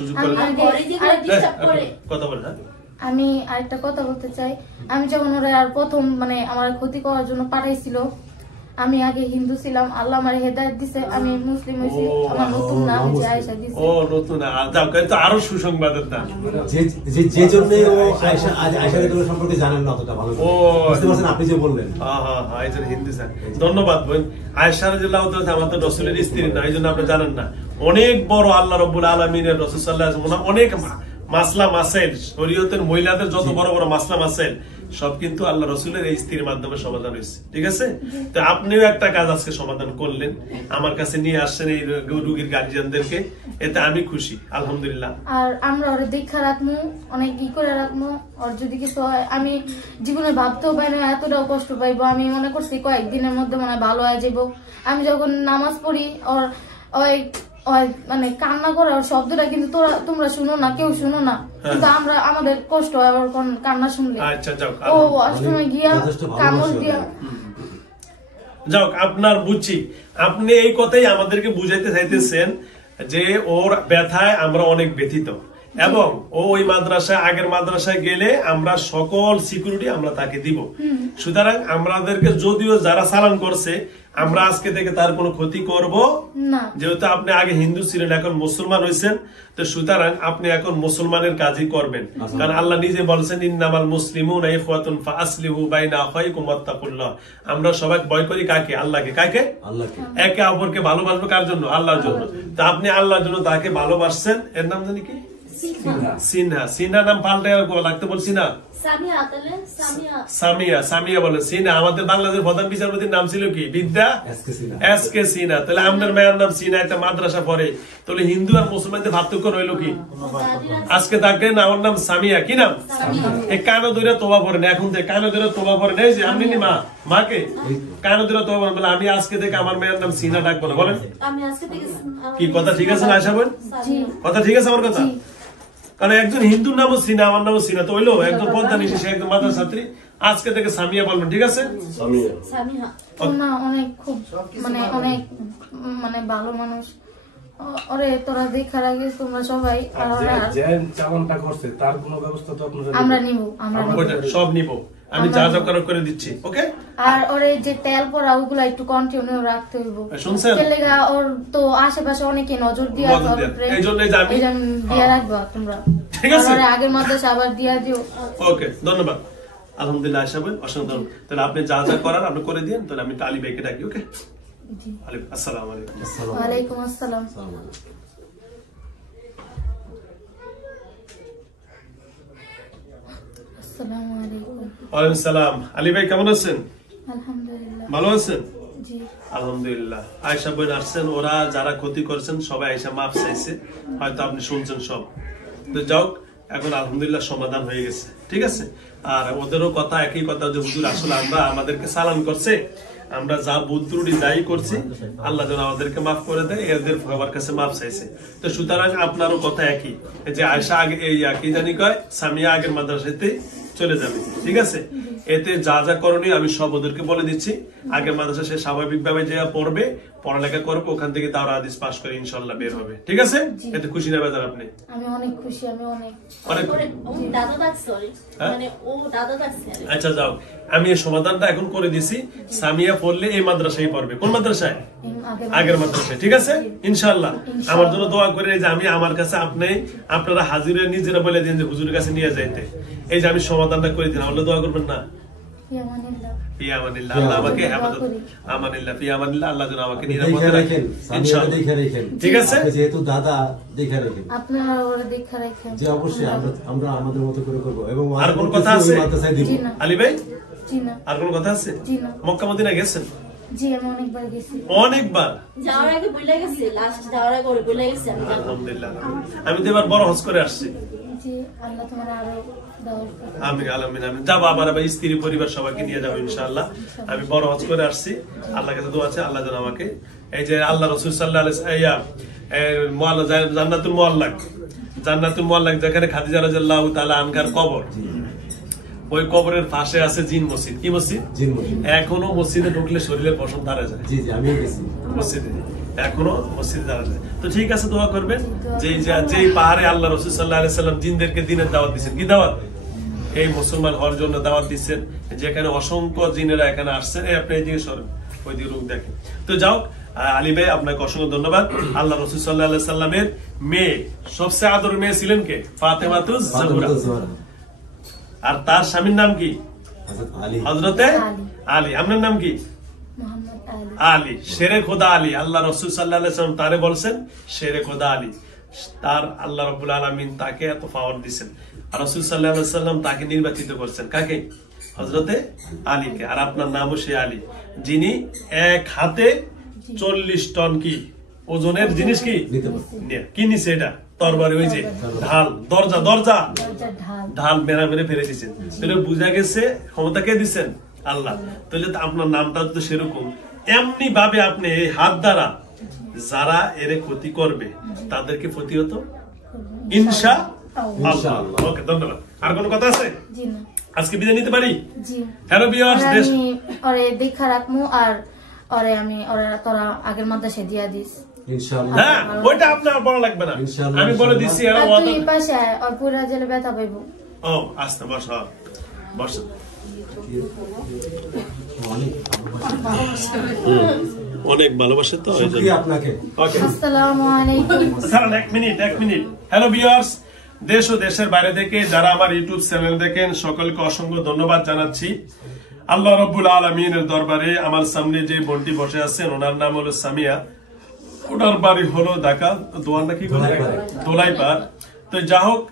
সুযোগ করে কথা বলেন। আমি আরেকটা কথা বলতে চাই, আমি যখন ওরা আর প্রথম মানে আমার ক্ষতি করার জন্য পাঠাইছিল, আমি আগে হিন্দু ছিলাম, আল্লাহ আমার হেদায়েত দিছে, আমি মুসলিম হইছি। আমার নতুন নাম যে আয়েশা দিছে। ও নতুন যাও তো আরো সুসংবাদের নাম যে জন্য ও আয়েশা আয়েশাকে তোমার সম্পর্কে জানেন না অতটা ভালো। ও বুঝতে পারছেন আপনি যে বললেন। হ্যাঁ হ্যাঁ হ্যাঁ এই যে হিন্দু স্যার ধন্যবাদ বোন। আয়েশা রাদিয়াল্লাহু তাআলা আমাদের রাসূলের স্ত্রী না, এইজন্য আপনি জানেন না। অনেক বড় আল্লাহ রাব্বুল আলামিনের রাসূল সাল্লাল্লাহু আলাইহি ওয়াসাল্লাম অনেক মাসলা মাসাইল, শরীয়তের মহিলাদের যত বড় বড় মাসলা মাসাইল সব কিন্তু আল্লাহ রসুলের এই স্ত্রীর মাধ্যমে সমাধান হয়েছে। ঠিক আছে, তো আপনিও একটা কাজ আজকে সমাধান করলেন, আমার কাছে নিয়ে আসছেন এই রোগীর গার্জিয়ানদেরকে, এতে আমি খুশি আলহামদুলিল্লাহ। আর আমরা ওরে দেখা রাখবো, অনেক ই করে রাখবো। আর যদি কিছু হয়, আমি জীবনে ভাবতেও পাই না এতটাও কষ্ট পাইবো। আমি মনে করছি কয়েকদিনের মধ্যে মনে ভালো হয়ে যাবো। আমি যখন নামাজ পড়ি ওর মানে কান্না করার শব্দটা কিন্তু তোমরা শুনো না, কেউ শুনো না, কিন্তু আমরা আমাদের কষ্ট হয় ওর কান্না শুনলে। ও অষ্টমে গিয়া কামড় দিয়া যাও আপনার বুঝছি, আপনি এই কথাই আমাদেরকে বুঝাইতে চাইতেছেন যে ওর ব্যথায় আমরা অনেক ব্যথিত, এবং ও ওই মাদ্রাসায় আগের মাদ্রাসায় গেলে আমরা সকল সিকিউরিটি আমরা তাকে দিব। সুতরাং আমাদেরকে যদিও যারা চালান করছে আমরা আজকে থেকে তার কোনো ক্ষতি করব না, যেহেতু আপনি আগে হিন্দু ছিলেন এখন মুসলমান হয়েছেন, তো সুতরাং আপনি এখন মুসলমানের কাজই করবেন। কারণ আল্লাহ নিজে বলছেন ইন্নামাল মুসলিমুনা ইখওয়াতুন ফাআসলিহু বাইনা আখাইকুম ওয়াত্তাকুল্লাহ। আমরা সবাই ভয় করি কাকে? আল্লাহকে। কাকে? আল্লাহকে। একে অপরকে ভালোবাসবো কার জন্য? আল্লাহর জন্য। তো আপনি আল্লাহর জন্য তাকে ভালোবাসছেন। এর নাম জানি কি? সিনহা। সিনহা নাম পাল্টে লাগতে বলছি না, সামিয়া। সামিয়া বলে সিনহা। আমাদের বাংলাদেশের প্রধান বিচারপতির নাম ছিল কি? বিদ্যা এস কে সিনহা। তাহলে আপনার মেয়ের নাম সিনহা, একটা মাদ্রাসা পড়ে, তাহলে হিন্দু আর মুসলমানদের পার্থক্য রইল কি? আজকে তাকে না ওর নাম সামিয়া। কি নাম? এই কানো ধরে তোবা পড়েন, এখন থেকে কানো ধরে তোবা পড়েন। এই যে আপনি মাকে কানো ধরে তোবা পড়েন, বলে আমি আজকে থেকে আমার মেয়ের নাম সিনহা ডাকবো না। বলেন কি কথা ঠিক আছে না আয়শা বোন? কথা ঠিক আছে আমার কথা? কারণ একজন হিন্দুর নামও সিনা, আমার নামও সিনা, তো হইলো একজন পদ্মা নিশি, সে একজন মাদ্রাসা ছাত্রী, আজকে থেকে সামিয়া বলবেন। ঠিক আছে? অনেক খুব মানে অনেক মানে ভালো মানুষ। ওরে তোরা দেখার আগে তোমরা সবাই আমরা নিব, আমরা সব নিব, আমি যা যা করে দিচ্ছি। ওকে। আর ওরে যে তেল পড়া ওগুলা একটু কন্টিনিউ রাখতে হইব। শুনছেন? কেলেগা ওর তো আশেপাশে অনেকে নজর দিয়া আছে, এইজন্য দিয়া রাখবা তোমরা। ঠিক আছে? আর আগের মাদ্রাসা আবার দিয়া দিও। ওকে, ধন্যবাদ। আলহামদুলিল্লাহ আয়েশা বোন, অসংখ্য ধন্যবাদ। তাহলে আপনি যা যা করার আপনি করে দিন, তাহলে আমি আলী ভাইকে ডাকি। ওকে, জি। আসসালামু আলাইকুম। ওয়া আলাইকুম আসসালাম। আসসালামু আলাইকুম। ওয়া আলাইকুম আসসালাম। আলী ভাই কেমন আছেন? আলহামদুলিল্লাহ। ভালো আছেন? জি আলহামদুলিল্লাহ। আয়েশা বোন আসছেন, ওরা যারা ক্ষতি করছেন সবাই আয়েশা মাফ চাইছে, হয়তো আপনি শুনছেন সব। তো যাও, এখন আলহামদুলিল্লাহ সমাধান হয়ে গেছে। ঠিক আছে? আর ওদেরও কথা একই কথা যে হুজুর আসলে আমরা আমাদেরকে চালান করছে, আমরা যা ভুল ত্রুটি যাই করছি আল্লাহ যেন আমাদেরকে মাফ করে দেয়, এদের সবার কাছে মাফ চাইছে। তো সুতরাং আপনারও কথা একই, যে আয়েশা আগে এই কি জানি কয় সামিয়া আগের মাদ্রাসাতে চলে যাবে। ঠিক আছে? এতে যা যা করণীয় আমি সব ওদেরকে বলে দিচ্ছি। আগের মাদ্রাসা সে স্বাভাবিকভাবে যে পড়বে, পড়ালেখা করবে, ওখান থেকে তার হাদিস পাস করে ইনশাআল্লাহ বের হবে। ঠিক আছে? এতে খুশি না বেজার আপনি? আমি অনেক খুশি, আমি অনেক আচ্ছা যাও, আমি এই সমাধানটা এখন করে দিছি। সামিয়া পড়লে এই মাদ্রাসায় পড়বে। কোন মাদ্রাসায়? আগের মাদ্রাসায়। ঠিক আছে? ইনশাআল্লাহ আমার জন্য দোয়া করে, যে আমি আমার কাছে আপনারা হাজিরা নিজেরা বলে দিন যে হুজুরের কাছে নিয়ে যাইতে, এই যে আমি সমাধানটা করে দিন, আল্লাহ দোয়া করবেন না? আল্লাহ আমাকে হেফাজত, আমানিল্লাহ ফি আমানিল্লাহ, আল্লাহ যেন আমাকে নিরাপদে রাখেন ইনশাআল্লাহ। ঠিক আছে? যেহেতু দাদা দেখে রাখেন, আপনারা ওরা দেখে রাখেন, যে অবশ্যই আমরা আমাদের মতো করে করব। এবং আর কোন কথা আছে আলী ভাই? জি না। আর কোন কথা আছে? জি না। মক্কা মদিনা গেছেন? জি আমি অনেকবার গেছি। অনেকবার? যাওয়ার আগে ভুলে গেছি, লাস্ট যাওয়ার আগে ভুলে গেছি। আলহামদুলিল্লাহ। আমি তো এবার বড় হজ করে আসছি। জি আল্লাহ তোমার আরো আমিন আমিন আমিন। যাবো আবার স্ত্রী পরিবার সবাইকে নিয়ে যাবো ইনশাআল্লাহ। আমি বড় হজ করে আসছি, আল্লাহর কাছে দোয়া আছে আল্লাহ যেন আমাকে এই যে আল্লাহ রাসূল সাল্লাল্লাহু আলাইহি জান্নাতুল মুআল্লাক যেখানে খাদিজা রাদিয়াল্লাহু তাআলা আনহার কবর, ওই কবরের পাশে আছে জিন মসজিদ। কি মসজিদ? জিন মসজিদ। এখনো মসজিদে ঢুকলে শরীরে পশম ধরে যায়। জি জি আমি গেছি মসজিদে। এখনো মসজিদে দাঁড়া যায়। তো ঠিক আছে, দোয়া করবেন যেই পাহাড়ে আল্লাহ রাসূল সাল্লাল্লাহু আলাইহি সাল্লাম জিনদেরকে দিনের দাওয়াত দিচ্ছেন। কি দাওয়াত? এই মুসলমান হওয়ার জন্য দাওয়াত দিচ্ছেন, যেখানে অসংখ্য জিনেরা এখানে আসছেন। আপনি এই দিকে সরেন, ওই দিকে রূপ দেখেন। তো যাও আলী ভাই, আপনাকে অসংখ্য ধন্যবাদ। আল্লাহ রাসূল সাল্লাল্লাহু আলাইহি সাল্লামের মেয়ে, সবচেয়ে আদরের মেয়ে ছিলেন কে? ফাতেমাতুজ জাহরা। আর তার স্বামীর নাম কি? হযরতে আলী। আপনার নাম কি? মোহাম্মদ আলী। আলী, শেরে খোদা আলী। আল্লাহ রাসূল সাল্লাল্লাহু আলাইহি সাল্লাম তারে বলছেন শেরে খোদা আলী। তার আল্লাহ রাব্বুল আলামিন তাকে এত পাওয়ার দিয়েছেন। আর রাসূল সাল্লাল্লাহু আলাইহি সাল্লাম তাকে নির্বাচিত করছেন। কাকে? হযরতে আলীকে। আর আপনার নামও সে আলী, যিনি এক হাতে 40 টন কি ওজনের জিনিস কি কি নিছে? এটা তরবারি, ওই যে ঢাল, দরজা দরজার ঢাল মেরা মেরে ফেলে দিচ্ছেন। তাহলে বুঝা গেছে ক্ষমতা কে দিচ্ছেন? আল্লাহ। তাহলে আপনার নামটা তো সেরকম। এমনি ভাবে আপনি এই হাত দ্বারা যারা এর ক্ষতি করবে তাদেরকে প্রতিহত ইনশাআল্লাহ। ওকে, ধন্যবাদ। আর কোনো কথা আছে? জি না। আজকে বিদায় নিতে পারি? জি। হ্যালো ভিউয়ার্স, আমি ওরে দেখা রাখমু, আর ওরে আমি তোরা আগের মাদ্রাসায় দিয়া দিস ইনশাআল্লাহ। হ্যাঁ, ওইটা আপনার বলা লাগবে না, আমি বলে দিচ্ছি। আর তুই পাশে ওর পুরা জেলে ব্যথা পাইব। ও আস্তে বসো, বসো। অনেক ভালোবাসে তো আপনাকে। আসসালামু আলাইকুম। স্যার এক মিনিট। হ্যালো ভিউয়ার্স, দেশ ও দেশের বাইরে থেকে যারা আমার ইউটিউব চ্যানেল দেখেন সকলকে অসংখ্য ধন্যবাদ জানাচ্ছি। আল্লাহ রাব্বুল আলামিনের দরবারে আমার সামনে যে বোনটি বসে আছেন, ওনার নাম হলো সামিয়া। ওনার বাড়ি হলো ঢাকা দোয়ানা কি দোলাইপাড়। তো যা হোক,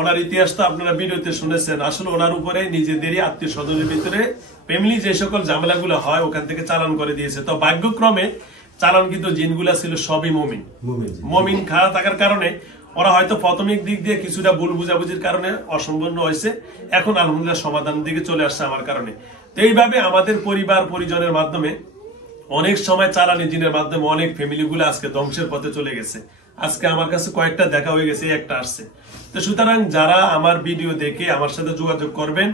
ওনার ইতিহাস তো আপনারা ভিডিওতে শুনেছেন। আসলে ওনার উপরে নিজেদেরই আত্মীয় স্বজনের ভিতরে ফ্যামিলি যে সকল ঝামেলাগুলো হয় ওখান থেকে চালান করে দিয়েছে। তো ভাগ্যক্রমে চালানকৃত জিনগুলা ছিল সবই মুমিন খারাপ থাকার কারণে ওরা হয়তো প্রাথমিক দিক দিয়ে কিছুটা ভুল বুঝাবুঝির কারণে অসম্পূর্ণ হয়েছে। এখন আলহামদুলিল্লাহ সমাধানের দিকে চলে আসছে আমার কারণে। তো এইভাবে আমাদের পরিবার পরিজনের মাধ্যমে অনেক সময় চালানি জিনের মাধ্যমে অনেক ফ্যামিলি গুলো আজকে ধ্বংসের পথে চলে গেছে। আজকে আমার কাছে কয়েকটা দেখা হয়ে গেছে, একটা আসছে। তো সুতরাং যারা আমার ভিডিও দেখে আমার সাথে যোগাযোগ করবেন,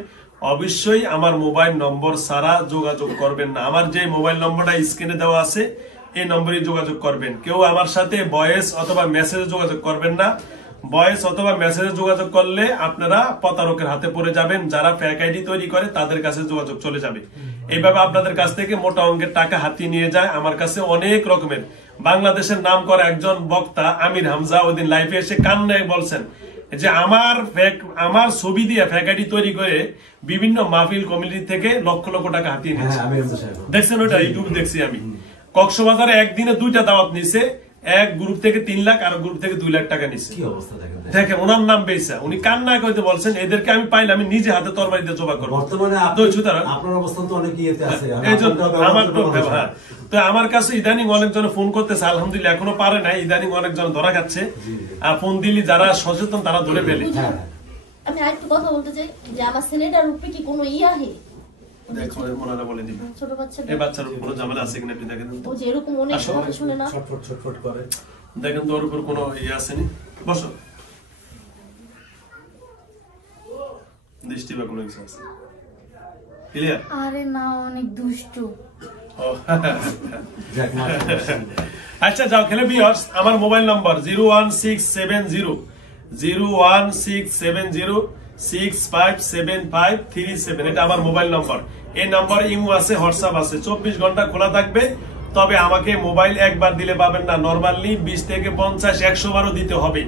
অবশ্যই আমার মোবাইল নম্বর ছাড়া যোগাযোগ করবেন না। আমার যে মোবাইল নম্বরটা স্ক্রিনে দেওয়া আছে এই নম্বরে যোগাযোগ করবেন। কেউ আমার সাথে ভয়েস অথবা মেসেজে যোগাযোগ করবেন না। ভয়েস অথবা মেসেজে যোগাযোগ করলে আপনারা প্রতারকের হাতে পড়ে যাবেন। যারা ফেক আইডি তৈরি করে তাদের কাছে যোগাযোগ চলে যাবে। এইভাবে আপনাদের কাছ থেকে মোটা অঙ্কের টাকা হাতিয়ে নিয়ে যায়। আমার কাছে অনেক রকমের বাংলাদেশের নাম করা একজন বক্তা আমির হামজা ওইদিন লাইভে এসে কান্নায় বলছেন যে আমার ছবি দিয়ে ফেক আইডি তৈরি করে বিভিন্ন মাহফিল কমিটি থেকে লক্ষ লক্ষ টাকা হাতিয়ে নিচ্ছে। দেখছেন ওটা? ইউটিউব দেখছি আমি। কক্সবাজারে একদিনে 2টা দাওয়াত নিছে। এক গ্রুপ থেকে 3 লাখ, আর গ্রুপ থেকে 2 লাখ টাকা নিচ্ছে। দেখেন ওনার নাম বেইসা উনি কান্না করতে বলছেন এদেরকে আমি পাইলে আমি নিজে হাতে তরবারি দিয়ে জবাই করবো। তো আমার কাছে ইদানিং অনেকজন ফোন করতেছে, আলহামদুলিল্লাহ এখনো পারে নাই। ইদানিং অনেকজন ধরা খাচ্ছে। আর ফোন দিলি যারা সচেতন তারা ধরে পেলে। আমি আরেকটু কথা বলতে চাই যে আমার ছেলেটার উপরে কি কোনো ইয়াহে দেখো ওনারা বলে দিবে ছোট বাচ্চা, এই বাচ্চার উপর কোনো ঝামেলা আছে কিনা আপনি দেখেন তো। ও যে এরকম অনেক কথা শুনে না, ছটফট করে, দেখেন তো ওর উপর কোনো ইয়ে আসেনি। বসো, দৃষ্টি বা কোনো কিছু আছে? ক্লিয়ার? আরে না, অনেক দুষ্টু। আচ্ছা যাও খেলে ভিউয়ার্স, আমার মোবাইল নাম্বার 01670 এটা আমার মোবাইল নাম্বার। এই নাম্বারে ইমো আছে, হোয়াটসঅ্যাপ আছে, 24 ঘন্টা খোলা থাকবে। তবে আমাকে মোবাইল একবার দিলে পাবেন না, নরমালি 20 থেকে 50 100 বারও দিতে হবে।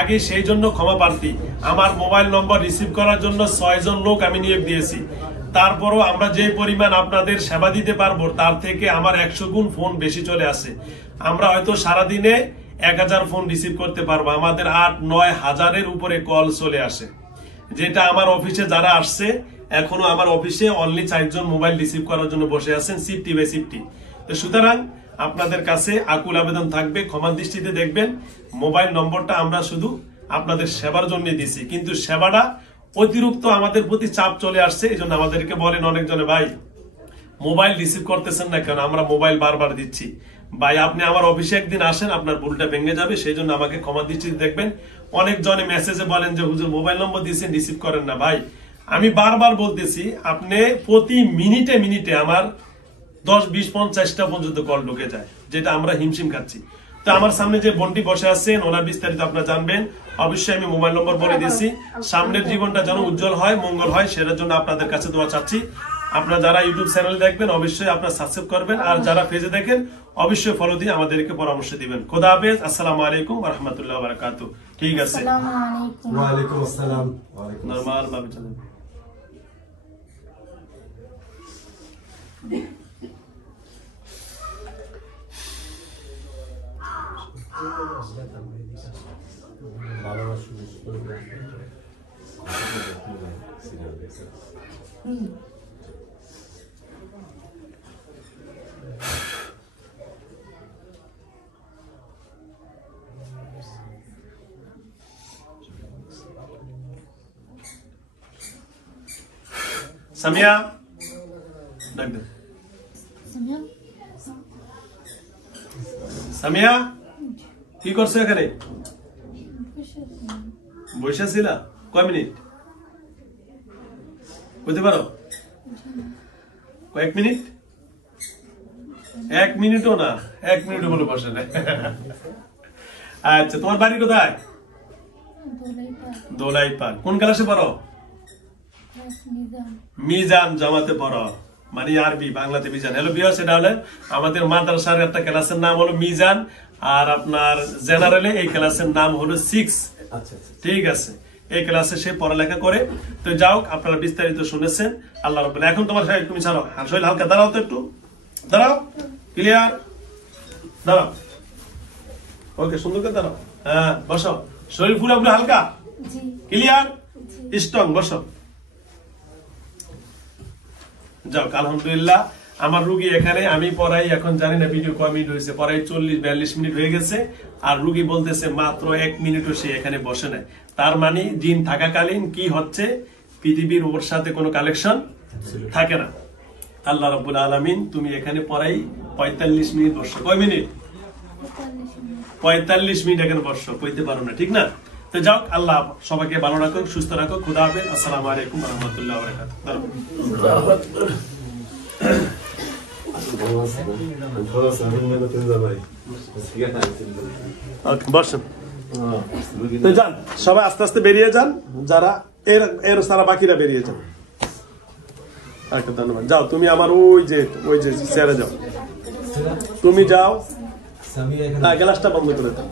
আগে সেই জন্য ক্ষমা প্রার্থী। আমার মোবাইল নম্বর রিসিভ করার জন্য 6 জন লোক আমি নিয়োগ দিয়েছি। তারপরও আমরা যে পরিমাণ আপনাদের সেবা দিতে পারবো তার থেকে আমার 100 গুণ ফোন বেশি চলে আসে। আমরা হয়তো সারাদিনে 1000 ফোন রিসিভ করতে পারবো। আমাদের 8-9 হাজারের উপরে কল চলে আসে। যেটা আমার অফিসে যারা আসছে, এখনো আমার অফিসে অনলি 4 জন মোবাইল রিসিভ করার জন্য বসে আছেন, শিফটি বাই শিফটি। তো সুতরাং আপনাদের কাছে আকুল আবেদন থাকবে, ক্ষমা দৃষ্টিতে দেখবেন। মোবাইল নম্বরটা আমরা শুধু আপনাদের সেবার জন্য দিছি, কিন্তু সেবাটা অতিরিক্ত আমাদের প্রতি চাপ চলে আসছে। এই জন্য আমাদেরকে বলেন অনেকজনে, ভাই মোবাইল রিসিভ করতেছেন না কেন? আমরা মোবাইল বারবার দিচ্ছি। ভাই আপনি আমার অফিসে একদিন আসেন, আপনার ভুলটা ভেঙে যাবে। সেই জন্য আমাকে ক্ষমা দৃষ্টিতে দেখবেন। অনেকজনে মেসেজে বলেন যে হুজুর মোবাইল নম্বর দিয়েছেন রিসিভ করেন না। ভাই আমি বারবার বলতেছি, আপনি প্রতি মিনিটে মিনিটে আমার 10, 20, 50টা পর্যন্ত কল ঢুকে যায়। যেটা আমরা হিমশিম খাচ্ছি। তো আমার সামনে যে বোনটি বসে আছেন ওনার বিস্তারিত আপনারা জানবেন। অবশ্যই আমি মোবাইল নম্বর বলে দিয়েছি। সামনের জীবনটা যেন উজ্জ্বল হয়, মঙ্গল হয়, সেটার জন্য আপনাদের কাছে দোয়া চাচ্ছি। আপনারা যারা ইউটিউব চ্যানেল দেখবেন অবশ্যই আপনারা সাবস্ক্রাইব করবেন, আর যারা পেজে দেখেন অবশ্যই ফলো দিয়ে আমাদেরকে পরামর্শ দিবেন। খোদা হাফেজ। আসসালামু আলাইকুম ওয়া রাহমাতুল্লাহি ওয়া বারাকাতুহু। ঠিক আছে, আসসালামু আলাইকুম। ওয়ালাইকুম আসসালাম। ওয়ালাইকুম নরমাল ভাবে চলেন। সামিয়া ডাক দে। সামিয়া, সামিয়া কি করছো এখানে? বসে ছিলা? কয় মিনিট বুঝতে পারো? কয়েক মিনিট? 1 মিনিটও না, 1 মিনিটও বলে বসে না। আচ্ছা, তোমার বাড়ি কোথায়? দোলাইপাড়। কোন ক্লাসে পড়ো? মিজান জামাতে পড়ো, মানে আরবি, বাংলাতে মিজান। হ্যালো ভিউয়ার্স, এটা হলো আমাদের মাদ্রাসার একটা ক্লাসের নাম হলো মিজান, আর আপনার জেনারেলে এই ক্লাসের নাম হলো 6। আচ্ছা, ঠিক আছে, এই ক্লাসে সে পড়ালেখা করে। তো যাও, আপনারা বিস্তারিত শুনেছেন। আল্লাহ রাব্বুল। এখন তোমার তুমি ছাড়ো, শরীর হালকা, দাঁড়াও তো একটু, দাঁড়াও, ক্লিয়ার, দাঁড়াও, ওকে, সুন্দর করে দাঁড়াও। হ্যাঁ, বসো, শরীর পুরোপুরি হালকা, ক্লিয়ার, স্ট্রং, বসো। যাও, আলহামদুলিল্লাহ। আমার রুগী এখানে, আমি পড়াই, এখন জানি না ভিডিও কয় মিনিট হয়েছে, পড়াই 40-42 মিনিট হয়ে গেছে, আর রুগী বলতেছে মাত্র 1 মিনিটও সে এখানে বসে নাই। তার মানে জিন থাকাকালীন কি হচ্ছে, পৃথিবীর ওর সাথে কোনো কালেকশন থাকে না। আল্লাহ রাব্বুল আলামিন, তুমি এখানে পড়াই 45 মিনিট বসছো। কয় মিনিট? 45 মিনিট এখানে বসছো, কইতে পারো না, ঠিক না? তো যাও, আল্লাহ সবাইকে ভালো রাখো, সুস্থ রাখো। খুদা হাফেজ। আসসালামু আলাইকুম ওয়া রাহমাতুল্লাহি ওয়া বারাকাতুহু। বসেন। তো যান, সবাই আস্তে আস্তে বেরিয়ে যান, যারা এর সারা বাকিরা বেরিয়ে যান। আচ্ছা, ধন্যবাদ। যাও, তুমি আমার ওই যে চেয়ারে যাও, তুমি যাও। সামিয়া এখানে গ্লাসটা বন্ধ করে দাও।